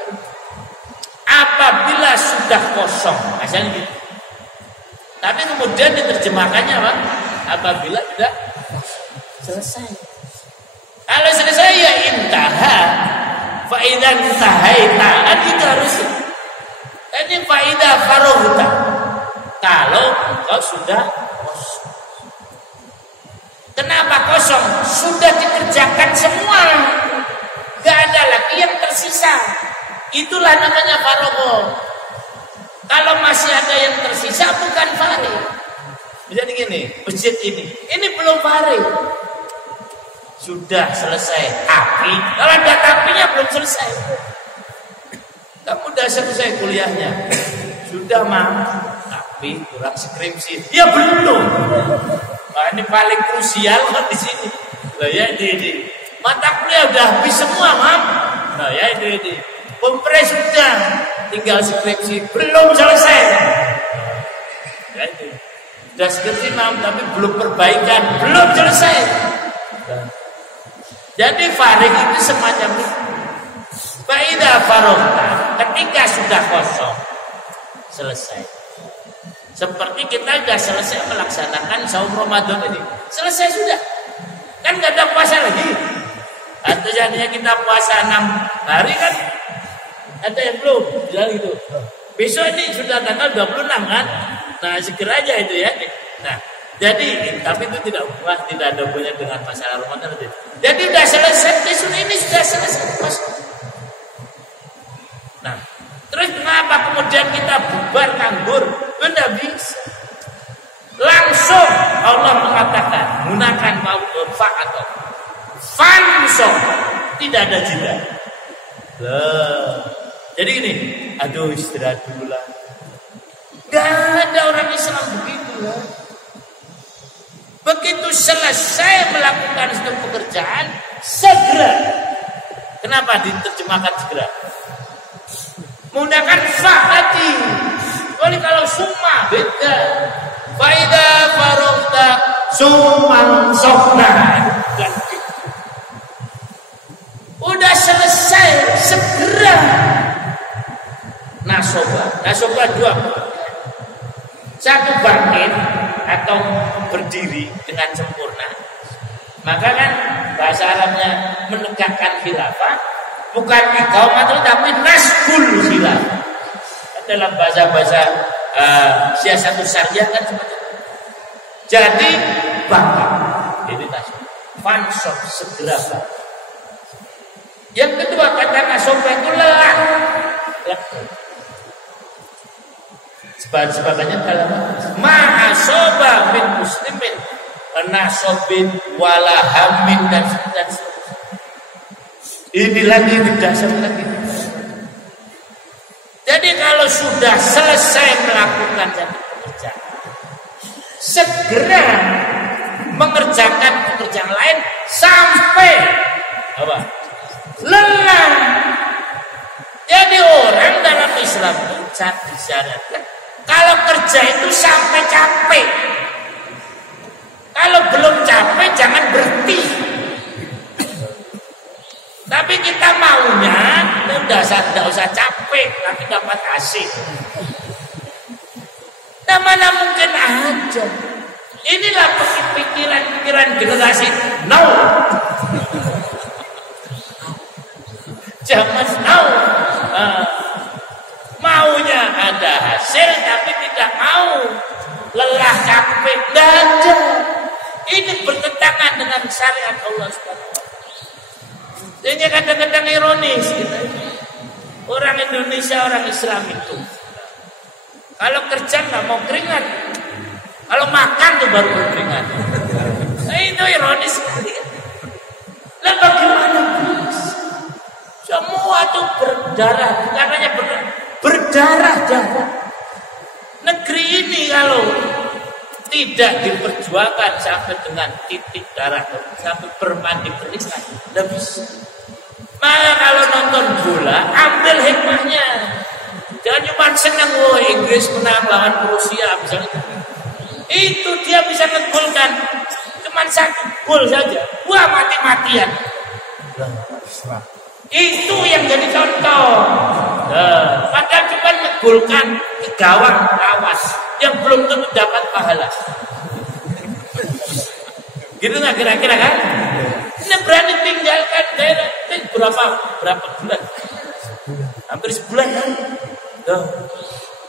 Apabila sudah kosong, asalnya gitu. Tapi kemudian diterjemahkannya apa? Apabila sudah selesai. Kalau selesai ya intaha. Fa'idan tahaita. Itu harus. Ini fa'idha farogta. Kalau engkau sudah kosong. Kenapa kosong? Sudah dikerjakan semua. Gak ada lagi yang tersisa. Itulah namanya farogo. Kalau masih ada yang tersisa bukan farid. Jadi gini, masjid ini belum farid. Sudah selesai tapi kalau ada tapinya belum selesai. Kamu udah selesai kuliahnya. Sudah mah, tapi kurang skripsi. Ya belum. Nah, ini paling krusial kan di sini. Lah ya ini. Mata kuliah udah habis semua, Mam. Nah, ya ini. Kompres sudah, tinggal skripsi belum selesai. Ya itu. Sudah skripsi tapi belum perbaikan, belum selesai. Jadi faring itu semacam itu. Fa'idha farogta, ketika sudah kosong, selesai. Seperti kita sudah selesai melaksanakan saum Ramadan ini, selesai sudah. Kan nggak ada puasa lagi. Atau jadinya kita puasa 6 hari kan? Ada yang belum, bilang itu. Besok ini sudah tanggal 26 kan? Nah segera aja itu ya. Nah jadi tapi itu tidak ada hubungannya dengan masalah Ramadan. Jadi sudah selesai, besok ini sudah selesai. Nah terus kenapa kemudian kita bubar nganggur? Tidak bisa. Langsung Allah mengatakan gunakan fa atau fanso, tidak ada jeda. Jadi gini, aduh istirahat dulu lah. Gak ada orang Islam begitu lah. Begitu selesai melakukan satu pekerjaan, segera. Kenapa diterjemahkan segera? Menggunakan fa tadi. Kalau summa beda. Fa'idha farogta summan sofna. Udah selesai, segera. Nasoba dua. Satu bangkit atau berdiri dengan sempurna. Maka kan bahasa Arabnya menegakkan khilafah, bukan iqamatul tapi nasbul khilafah. Dalam bahasa siasatul syariah kan seperti itu. Jadi bangkit, ini nasb. Fansop segera bangkit. Yang kedua kata nasoba itu lelah. Sebagainya dalam ma'asoba min muslimin nasobin walahamin dan seterusnya. Ini lagi dasar lagi. Jadi kalau sudah selesai melakukan satu pekerjaan, segera mengerjakan pekerjaan lain sampai apa? Lelah. Jadi orang dalam Islam itu disyariatkan kalau kerja itu sampai capek. Kalau belum capek jangan berhenti. Tapi kita maunya tidak usah capek tapi dapat hasil. Nah mana mungkin aja. Inilah pikiran generasi now. Zaman now. Maunya ada hasil tapi tidak mau. Lelah capek tidak ada. Ini bertentangan dengan syariat Allah SWT. Ini kadang-kadang ironis gitu. Orang Indonesia, orang Islam itu kalau kerja nggak mau keringat, kalau makan tuh baru berkeringat. Nah, itu ironis sekali. Nah bagaimana bisa? Semua itu berdarah, bukan hanya berdarah-darah. Negeri ini kalau tidak diperjuangkan sampai dengan titik darah, sampai bermandi keringat, tidak bisa. Maka kalau nonton bola, ambil hikmahnya. Jangan cuma senang, Inggris menang lawan Rusia misalnya. Itu dia bisa ngegolkan cuma 1 gol saja. Wah mati-matian. Itu yang jadi contoh. Padahal cuma ngegolkan ke gawang lawas yang belum tentu dapat pahala. Gitu nggak kira-kira kan? Ini berani tinggalkan daerah berapa bulan? Hampir sebulan kan?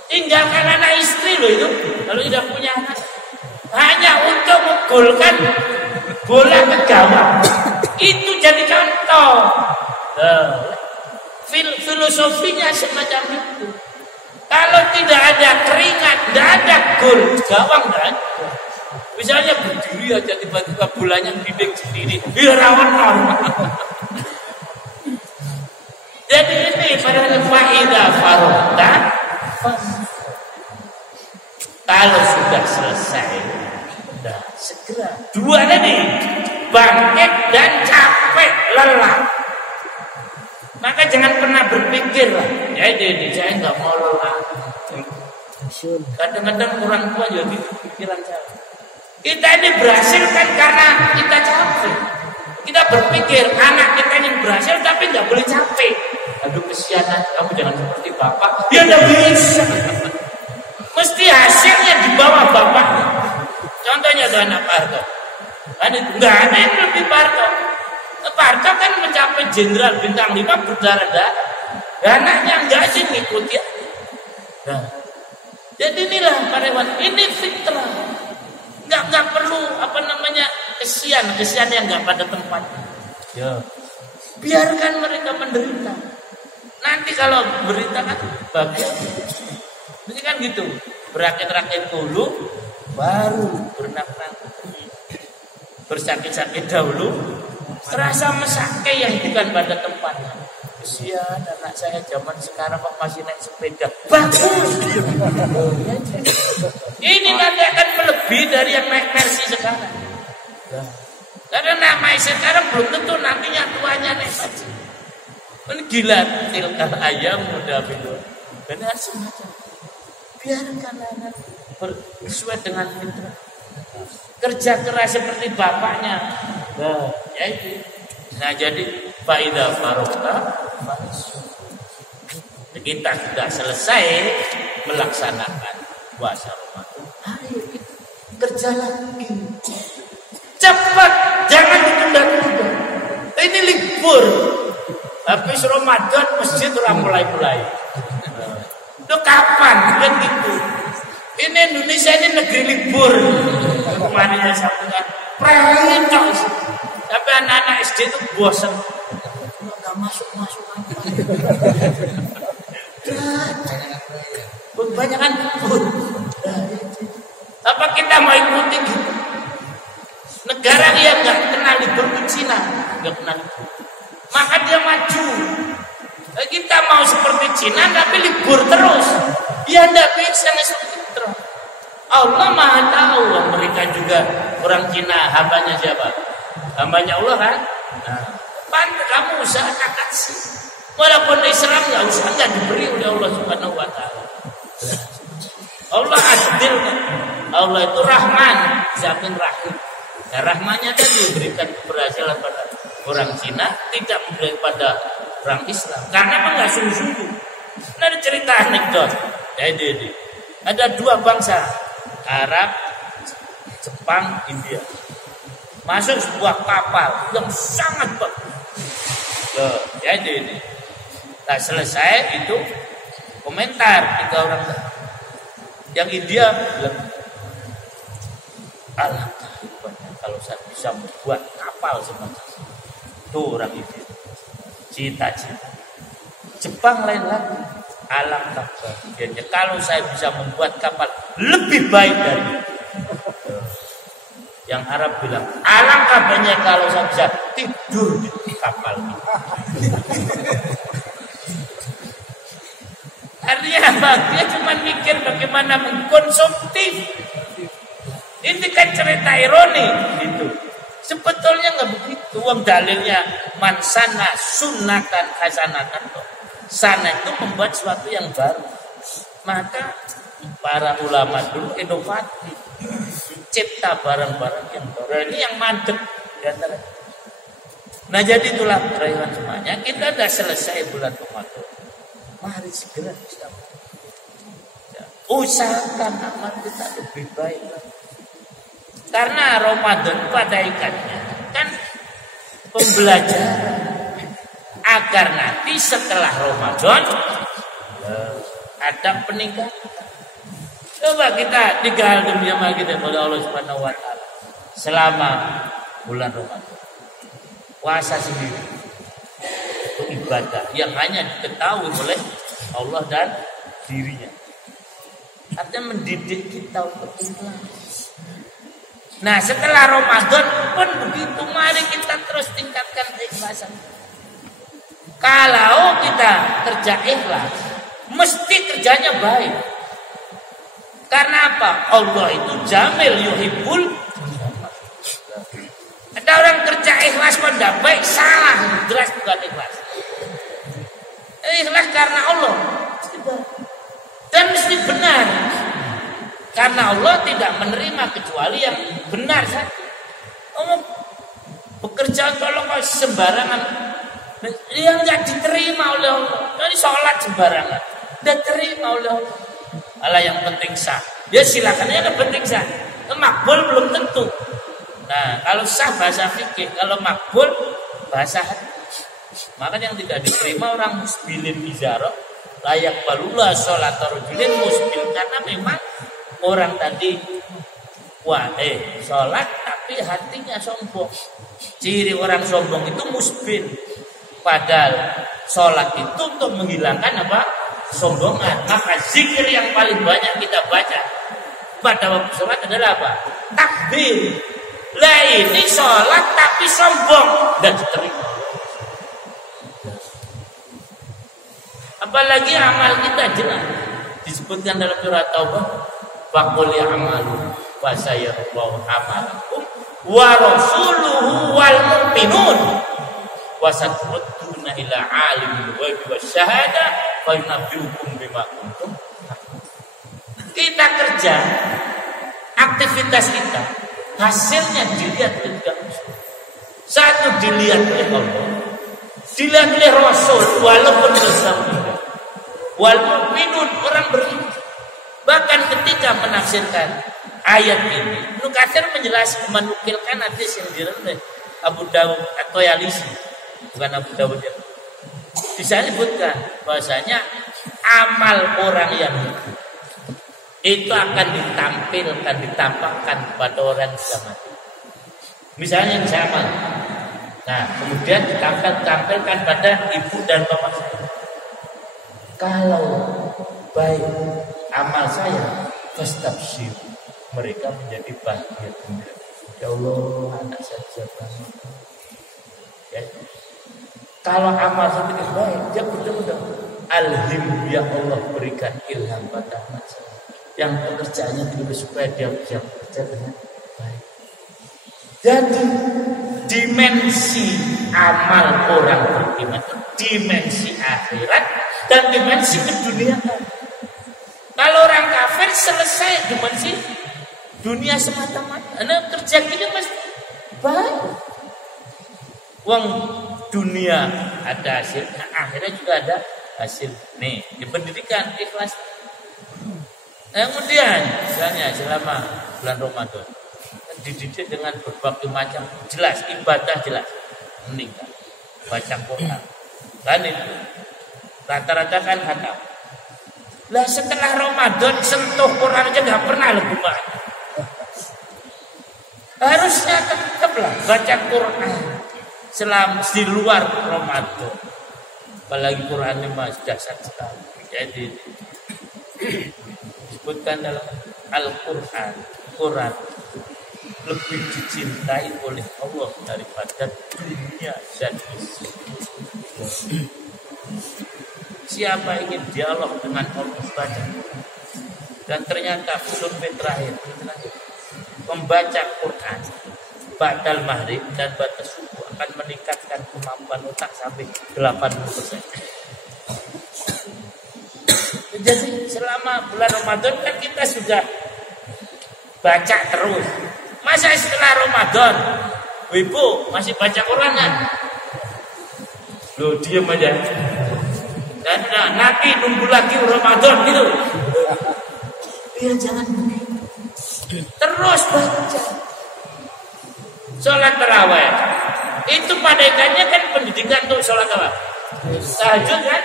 Tinggalkan anak istri loh itu kalau tidak punya anak hanya untuk menggolkan bola ke gawang. Itu jadi contoh. Filosofinya semacam itu. Kalau tidak ada keringat, tidak ada gol gawang, tidak ada. Misalnya berdiri aja tiba-tiba bolanya biding sendiri, rawan. Jadi ini pada faidah farogta. Kalau sudah selesai, sudah segera. Dua tadi, bangkit dan capek, lelah. Maka jangan pernah berpikir lah, ya ini saya nggak mau lelah. Kadang-kadang orang tua juga gitu pikiran saya. Kita ini berhasil kan karena kita capek. Kita berpikir anak kita ini berhasil tapi nggak boleh capek. Aduh kesian, kamu jangan seperti bapak. Ya nggak bisa. Mesti hasilnya di bawah bapak. Contohnya tuh anak Pak Harto. Kan itu nggak ada yang lebih Pak Harto. Pak Harto kan mencapai jenderal bintang 5 berdarah-darah. Anaknya nggak sih ngikuti. Nah, jadi inilah karyawan ini fitrah. Nggak perlu kesian yang nggak pada tempatnya. Ya. Biarkan mereka menderita. Nanti kalau berita kan bagus. Ini kan gitu. Berakit-rakit dulu, baru berenang-renang. Bersakit-sakit dahulu, terasa mesake yang bukan pada tempatnya. Kesian anak saya zaman sekarang kok masih naik sepeda. Bagus. Ini nanti akan melebihi dari yang naik Mercy sekarang. Karena namanya sekarang belum tentu nantinya tuanya naik haji. Ini gila tilkal ayam muda bilu. Benar semacam. Biarkan anak bersesuai dengan fitrah. Kerja keras seperti bapaknya. Nah, ya itu. Nah jadi faida farokta. Kita sudah selesai melaksanakan puasa Ramadan. Ayo kita kerja lagi. Cepat, jangan ditunda-tunda. Ini libur. Habis Ramadan masjid orang mulai-mulai. Itu kapan? Kan gitu. Ini Indonesia ini negeri libur. Kemarin saya sampaikan, prelin tapi anak-anak SD itu bosan. Nggak masuk apa. Kebanyakan libur. Apa kita mau ikuti gitu? Negara yang nggak kenal libur ke Cina, nggak kenal libur. Maka dia maju. Kita mau seperti Cina tapi libur terus. Ya nggak bisa seperti itu. Allah Maha tahu. Mereka juga orang Cina, hambanya siapa? Hambanya Allah kan? Nah, kamu usahakan kasih. Walaupun Islam nggak diberi oleh Allah Subhanahu Wa Taala. Allah adil kan? Allah itu Rahman, Zamin Rahim. Nah, rahmannya tadi diberikan keberhasilan pada orang Cina, tidak memberi pada orang Islam. Karena enggak sungguh-sungguh. Nah, ada cerita anekdot. Jadi ada dua bangsa, Arab, Jepang, India. Masuk sebuah kapal yang sangat bagus. Jadi ini. Nah, selesai itu komentar 3 orang. Yang India bilang, alangkah hebatnya kalau saya bisa membuat kapal semacam itu. Orang India cita-cita. Jepang lain lagi, alangkah bahagianya kalau saya bisa membuat kapal lebih baik dari itu. Yang Arab bilang, alangkah banyak kalau saya bisa tidur di kapal ini. Artinya apa? Dia cuma mikir bagaimana mengkonsumtif. Ini kan cerita ironi gitu. Sebetulnya nggak begitu. Uang dalilnya mansana sunatan hasanatan kok. Sana itu membuat sesuatu yang baru. Maka para ulama dulu inovatif, cipta barang-barang yang baru. Ini yang mandek di antara. Nah jadi itulah perayaan semuanya. Kita sudah selesai bulan Ramadan. Mari segera kita usahakan amal kita lebih baik. Karena Ramadan pada ikatnya kan pembelajaran agar nanti setelah Ramadan ada peningkatan. Coba kita 3 hal demi kita oleh Allah Subhanahu Wa Taala selama bulan Ramadan. Puasa sendiri itu ibadah yang hanya diketahui oleh Allah dan dirinya. Artinya mendidik kita untuk ikhlas. Nah setelah Ramadan pun begitu, mari kita terus tingkatkan keikhlasan. Kalau kita kerja ikhlas, mesti kerjanya baik. Karena apa? Allah itu jamil yuhibbul. Ada orang kerja ikhlas pun tidak baik, salah, jelas bukan ikhlas. Ikhlas karena Allah dan mesti benar. Karena Allah tidak menerima kecuali yang benar saja. Bekerja tolong sembarangan, yang nggak diterima oleh Allah. Jadi sholat sembarangan, tidak terima oleh Allah. Allah yang penting sah. Ya silakan yang penting sah. Makbul belum tentu. Nah kalau sah bahasa fikih, kalau makbul bahasa hati. Maka yang tidak diterima orang musbilin izarah layak balullah sholat rajulin musbil, karena memang orang tadi sholat tapi hatinya sombong. Ciri orang sombong itu musbil. Padahal sholat itu untuk menghilangkan apa? Sombongan. Maka zikir yang paling banyak kita baca pada waktu sholat adalah apa? Takbir. Lah ini sholat tapi sombong dan diterima. Apalagi amal kita jelas disebutkan dalam surat Taubah, faqul ya'malu fa sayarallahu amalakum wa rasuluhu wal mu'minun wa satrudduna ila alimil ghaibi wasyahada fa yunabbiukum bima kuntum. Kita kerja, aktivitas kita, hasilnya dilihat oleh Allah. Satu dilihat oleh Allah, dilihat oleh Rasul walaupun bersama. Wal mu'minun, orang beriman. Bahkan ketika menafsirkan ayat ini, Ibnu Katsir menukilkan hadis yang diriwayatkan Abu Dawud atau Yalisi, bukan Abu Dawud ya. Bisa disebutkan bahwasanya amal orang yang itu akan ditampakkan kepada orang yang sudah mati. Misalnya yang saya amal. Nah, kemudian ditampilkan pada ibu dan bapak saya. Kalau baik amal saya, fastabshir, mereka menjadi bahagia gembira. Ya Allah, anak saya banget. Ya. Kalau amal saya tidak baik, dia betul-betul alhim, ya Allah berikan ilham pada anak saya yang pekerjaannya dulu supaya dia bisa bekerja dengan baik. Jadi dimensi amal orang beriman itu dimensi akhirat dan dimensi keduniaan. Kalau orang kafir selesai dimensi dunia semata-mata. Nah kerja kita pasti baik. Uang dunia ada hasil, nah, akhirnya juga ada hasil. Nih di pendidikan ikhlas. Kemudian misalnya selama bulan Ramadan dididik dengan berbagai macam jelas ibadah jelas meninggal baca Quran kan itu rata-rata kan khatam. Lah setelah Ramadan sentuh Quran aja nggak pernah lebih banyak. Harusnya tetaplah baca Quran selama di luar Ramadan. Apalagi Quran ini masih dasar sekali. Jadi disebutkan dalam Al-Quran, Quran lebih dicintai oleh Allah daripada dunia dan isi. Siapa ingin dialog dengan Allah baca. Dan ternyata survei terakhir membaca Quran ba'dal maghrib dan ba'da subuh akan meningkatkan kemampuan otak sampai 80%. Jadi selama bulan Ramadan kan kita sudah baca terus. Masa setelah Ramadan ibu masih baca Quran kan? Loh diam aja. Dan nanti nunggu lagi Ramadan gitu. Ya jangan begitu. Terus baca. Sholat tarawih itu padaikannya kan pendidikan tuh sholat apa? Tahajud kan?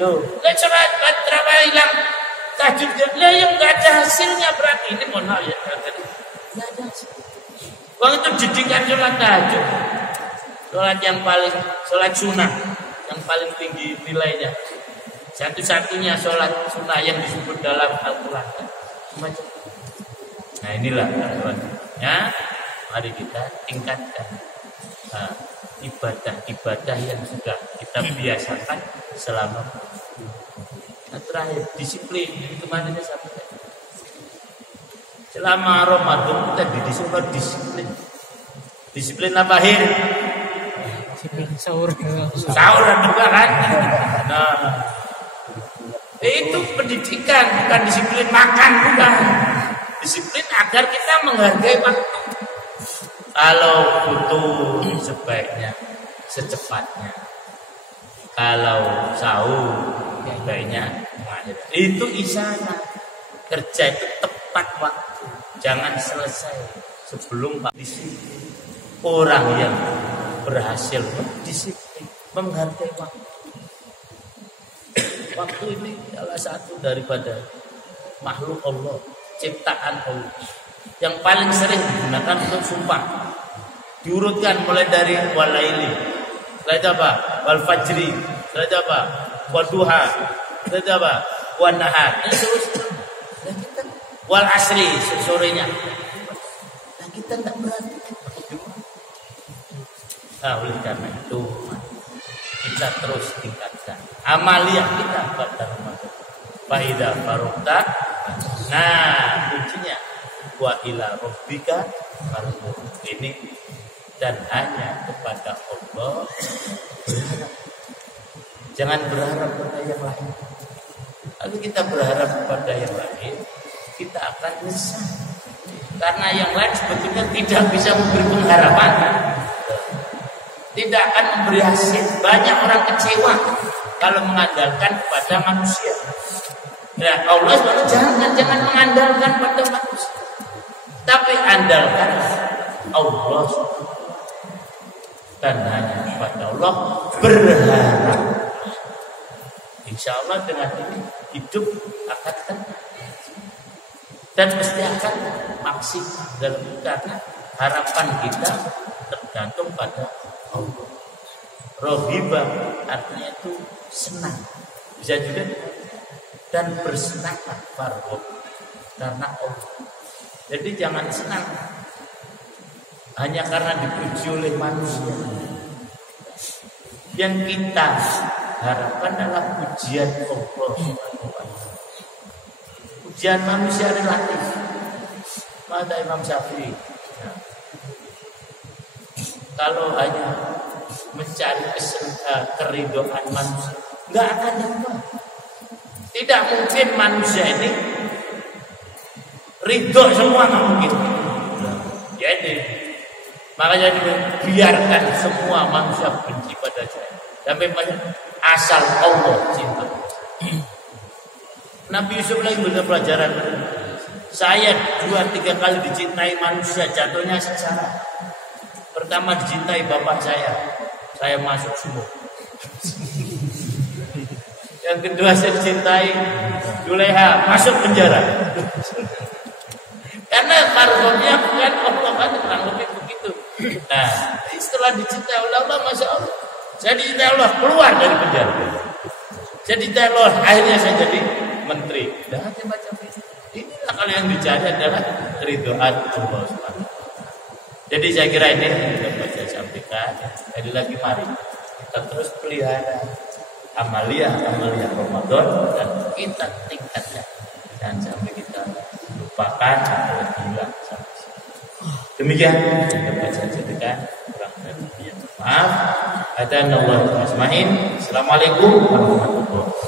Loh, kan sholat tarawih hilang tahajud lah yang nggak ada hasilnya berarti ini mohon maaf ya. Nggak ada hasil. Wong itu didikan sholat tahajud, sholat yang paling sholat sunnah yang paling tinggi nilainya. Satu-satunya sholat sunnah yang disebut dalam Al-Quran. Macam. Nah inilah ya. Mari kita tingkatkan ibadah-ibadah yang sudah kita biasakan selama. Nah, terakhir disiplin kemarin saya sampaikan. Selama Ramadan kita disuruh disiplin. Disiplin apa akhir? Disiplin sahur. Sahur juga kan? Nah, itu pendidikan bukan disiplin makan bukan. disiplin agar kita menghargai waktu. Kalau butuh sebaiknya secepatnya. Kalau sahur sebaiknya itu isyarat kerja itu tepat waktu. Jangan selesai sebelum disiplin. Orang yang berhasil disiplin menghargai waktu. Waktu ini salah satu daripada makhluk Allah, ciptaan Allah yang paling sering digunakan untuk sumpah. Diurutkan mulai dari walaili, setelah apa? Wal fajri, setelah apa? Waduha, setelah apa? Wan nahar. Ini terus. Wal asri, sorenya. Nah, kita tak berani. Nah, oleh karena itu kita terus tingkatkan amaliyah kita pada Ramadan. Faida farokta. Nah, kuncinya wa ila rabbika farghab. Ini dan hanya kepada Allah berharap. Jangan berharap pada yang lain. Kalau kita berharap kepada yang lain, kita akan nyesal. Karena yang lain sebetulnya tidak bisa memberi pengharapan. Tidak akan memberi hasil. Banyak orang kecewa kalau mengandalkan pada manusia. Ya, Allah SWT jangan mengandalkan pada manusia. Tapi andalkan Allah SWT. Dan hanya kepada Allah berharap. Insya Allah dengan ini hidup akan tenang. Dan mesti akan maksimal. Dan karena harapan kita tergantung pada Allah. Rohibah artinya itu senang. Bisa juga dan bersenanglah farghab karena Allah. Jadi jangan senang hanya karena dipuji oleh manusia. Yang kita harapkan adalah pujian Allah. Pujian manusia relatif. Mata Imam Syafi'i. Nah, kalau hanya mencari keridhaan manusia, nggak akan dapat. Tidak mungkin manusia ini ridho semua, nggak mungkin. Jadi makanya biarkan semua manusia benci pada saya. Sampai asal Allah cinta. Nabi Yusuf lagi belajar pelajaran. Saya 2-3 kali dicintai manusia, jatuhnya secara. Pertama dicintai bapak saya masuk sumur. Yang kedua saya dicintai Juleha, masuk penjara. Karena farghobnya bukan Allah, kan kurang lebih begitu. Nah, setelah dicintai oleh Allah, masya Allah, saya dicintai Allah, keluar dari penjara. Saya dicintai Allah, akhirnya saya jadi menteri. Dan macam ini. Inilah kalau yang dicari adalah ridhoan Allah SWT. Jadi saya kira ini yang dapat saya sampaikan. Jadi lagi mari kita terus pelihara amaliyah Ramadan dan kita tingkatkan dan sampai kita lupakan atau hilang. Demikian yang dapat saya sampaikan. Kurang lebih maaf. Assalamualaikum warahmatullahi wabarakatuh.